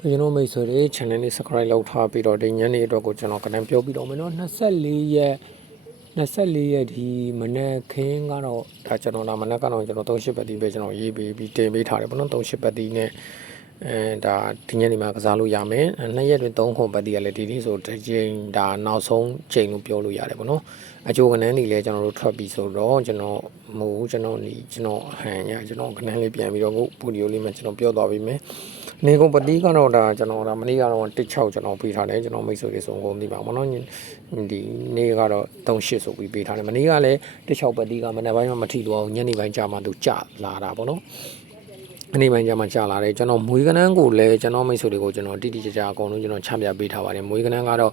ကကျွန်တော်မိတ်ဆွေတွေ channel လေး subscribe လုပ်ထားပြီးတော့ဒီညနေအတွက်ကိုကျွန်တော်ကတည်းပြောပြီးတော့မယ်နော်24ရက်24ရက်ဒီမနေ့ခင်းကတော့ဒါကျွန်တော်လာမနေ့ကတော့ကျွန်တော်38ပတ်တီပဲကျွန်တော်ရေးပြီးပြီးတင်ပေးထားတယ်ပေါ့နော်38ပတ်တီနဲ့ အဲဒါဒီညနေမှာကစားလို့ရမယ်နှစ်ရက်တွင်3ခုပတ်တီကလည်းဒီနေ့ဆိုတစ်ချိန်ဒါနောက်ဆုံးချိန်လို့ပြောလို့ရတယ်ပေါ့နော်အချိုကနန်းနေလဲကျွန်တော်တို့ထွက်ပြီးဆိုတော့ကျွန်တော်မဟုတ်ဘူးကျွန်တော်ဒီကျွန်တော်ဟန်ရကျွန်တော်ကနန်းလေးပြန်ပြီးတော့ခုပူဒီယိုလေးမှာကျွန်တော်ပြောသွားပြီးမယ်နေကုန်ပတိကတော့ဒါကျွန်တော်ဒါမနေ့ကတော့16ကျွန်တော်ပေးထားတယ်ကျွန်တော်မိတ်ဆွေတွေစုံကုန်ပြီပါမနော်ဒီနေ့ကတော့38ဆိုပြီးပေးထားတယ်မနေ့ကလည်း16ပတိကမနေ့ပိုင်းမှာမထီတော့ညနေပိုင်းကြာမှသူကြလာတာပေါ့နော် အနေပိုင်းကျမှကြာလာတယ်ကျွန်တော်မွေးကနန်းကိုလည်းကျွန်တော်မိတ်ဆွေတွေကိုကျွန်တော်တိတိကျကျအကုန်လုံးကျွန်တော်ချပြပေးထားပါတယ်မွေးကနန်းကတော့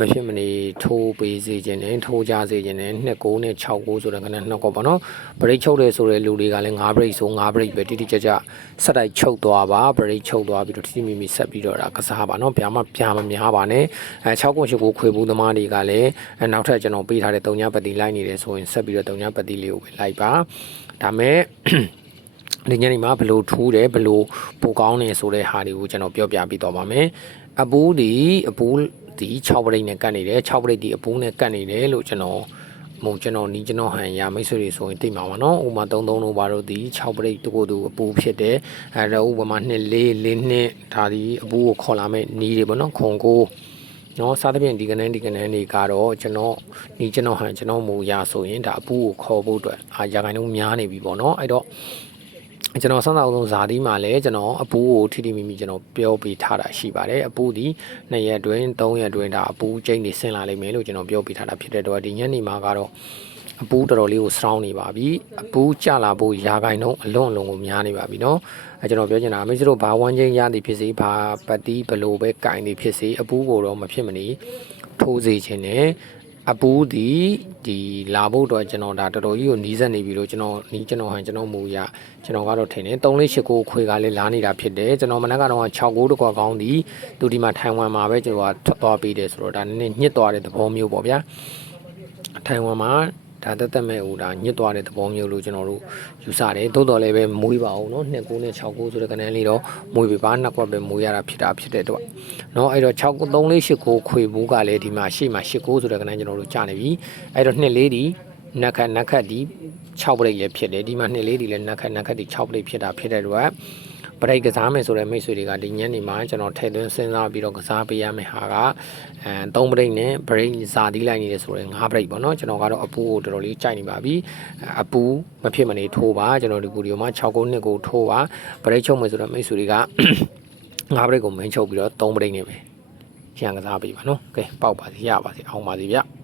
မဖြစ်မနေထိုးပေးစေခြင်းနဲ့ထိုးကြစေခြင်းနဲ့2ကိုနဲ့6ကိုဆိုတဲ့ကနန်းနှစ်ကောပေါ့နော်ဘရိတ်ချုပ်တယ်ဆိုတဲ့လူတွေကလည်း9ဘရိတ်ဆို9ဘရိတ်ပဲတိတိကျကျဆက်တိုက်ချုပ်သွားပါဘရိတ်ချုပ်သွားပြီးတော့တိတိမိမိဆက်ပြီးတော့ဒါကစားပါနော်ဗျာမဗျာမများပါနဲ့အဲ6ကို8ကိုခွေဘူးသမားတွေကလည်းနောက်ထပ်ကျွန်တော်ပေးထားတဲ့3ညပတိလိုက်နေတယ်ဆိုရင်ဆက်ပြီးတော့3ညပတိလေးကိုပဲလိုက်ပါဒါမဲ့ ဒီညနေမှာဘလို့ထူးတယ်ဘလို့ပိုကောင်းတယ်ဆိုတဲ့ဟာတွေကိုကျွန်တော်ပြောပြပြီးတော့ပါမယ်အပူးဒီအပူးဒီ6ပရိတ်နဲ့ကတ်နေတယ်6ပရိတ်ဒီအပူးနဲ့ကတ်နေတယ်လို့ကျွန်တော်မုံကျွန်တော်နီးကျွန်တော်ဟန်ရမိတ်ဆွေတွေဆိုရင်သိမှာပါနော်ဥမာ33တို့ဘာလို့ဒီ6ပရိတ်တကိုယ်သူအပူးဖြစ်တယ်အဲတော့ဥပမာ2 4 4နှစ်ဒါဒီအပူးကိုခေါ်လာမဲ့နီးတွေပေါ့နော်ခွန်ကိုနော်စားသဖြင့်ဒီကနန်းဒီကနန်းတွေကတော့ကျွန်တော်ဒီကျွန်တော်ဟန်ကျွန်တော်မူရဆိုရင်ဒါအပူးကိုခေါ်ဖို့အတွက်အာရခိုင်လုံးများနေပြီပေါ့နော်အဲ့တော့ ကျွန်တော်ဆန်းသာအောင်ဇာတိမှာလည်းကျွန်တော်အပူကိုထိထိမိမိကျွန်တော်ပြောပေးထားတာရှိပါတယ်အပူဒီ2ရက်တွင်3ရက်တွင်ဒါအပူကျိန်းနေဆင်းလာလိမ့်မယ်လို့ကျွန်တော်ပြောပေးထားတာဖြစ်တဲ့တော့ဒီညနေမှာကတော့အပူတော်တော်လေးကိုစောင်းနေပါပြီအပူကြလာဖို့ရာဂိုင်တော့အလွန်အလွန်ကိုများနေပါပြီเนาะအဲကျွန်တော်ပြောချင်တာမိတ်ဆွေတို့ဘာဝမ်းချင်းရသည်ဖြစ်စေဘာပတ်တီးဘလို့ပဲကင်နေဖြစ်စေအပူကိုတော့မဖြစ်မနေထိုးစေခြင်းနဲ့ အပူဒီဒီလာဖို့တော့ကျွန်တော်ဒါတော်တော်ကြီးကိုနီးစပ်နေပြီလို့ကျွန်တော်နီးကျွန်တော်ဟန်ကျွန်တော်မူရကျွန်တော်ကတော့ထင်တယ်3လေး8ကိုခွေကလည်းလာနေတာဖြစ်တယ်ကျွန်တော်မနက်ကတော့6ကိုတကွာကောင်းသည်သူဒီမှာထိုင်ဝမ်မှာပဲကျွန်တော်ကထွက်သွားပြီးတယ်ဆိုတော့ဒါနည်းနည်းညှစ်သွားတဲ့သဘောမျိုးပေါ့ဗျာထိုင်ဝမ်မှာ ဒါတက်တက်မဲ့ဟိုဒါညှစ်သွားတဲ့သဘောမျိုးလို့ကျွန်တော်တို့ယူဆတယ်သို့တော်လည်းပဲမွေးပါအောင်เนาะ2ကိုနဲ့6ကိုဆိုတဲ့ကနန်းလေးတော့မွေးပြီပါနှစ်ကွက်ပဲမွေးရတာဖြစ်တာဖြစ်တဲ့တော့เนาะအဲ့တော့6 3လေး8ကိုခွေဘူးကလည်းဒီမှာရှေ့မှာ8ကိုဆိုတဲ့ကနန်းကျွန်တော်တို့ကြာနေပြီအဲ့တော့2လေးဒီနက်ခတ်နက်ခတ်ဒီ6ပရိတ်လည်းဖြစ်တယ်ဒီမှာ2လေးဒီလည်းနက်ခတ်နက်ခတ်ဒီ6ပရိတ်ဖြစ်တာဖြစ်တဲ့တော့ ပရိတ်ကစားမယ်ဆိုတဲ့မိတ်ဆွေတွေကဒီညနေမှာကျွန်တော်ထည့်သွင်းစဉ်းစားပြီးတော့ကစားပေးရမယ့်ဟာကအဲ3ပရိတ်နဲ့ပရိတ်ဇာတိလိုက်နေတယ်ဆိုတော့5ပရိတ်ပေါ့နော်ကျွန်တော်ကတော့အပူကိုတော်တော်လေးကြိုက်နေပါပြီအပူမဖြစ်မနေထိုးပါကျွန်တော်ဒီဗီဒီယိုမှာ6ကုန်းနှစ်ကိုထိုးပါပရိတ်ချုပ်မယ်ဆိုတော့မိတ်ဆွေတွေက5ပရိတ်ကိုမင်းချုပ်ပြီးတော့3ပရိတ်နေပဲရန်ကစားပေးပါနော်ကဲပေါက်ပါစီရပါစီအောင်ပါစီဗျ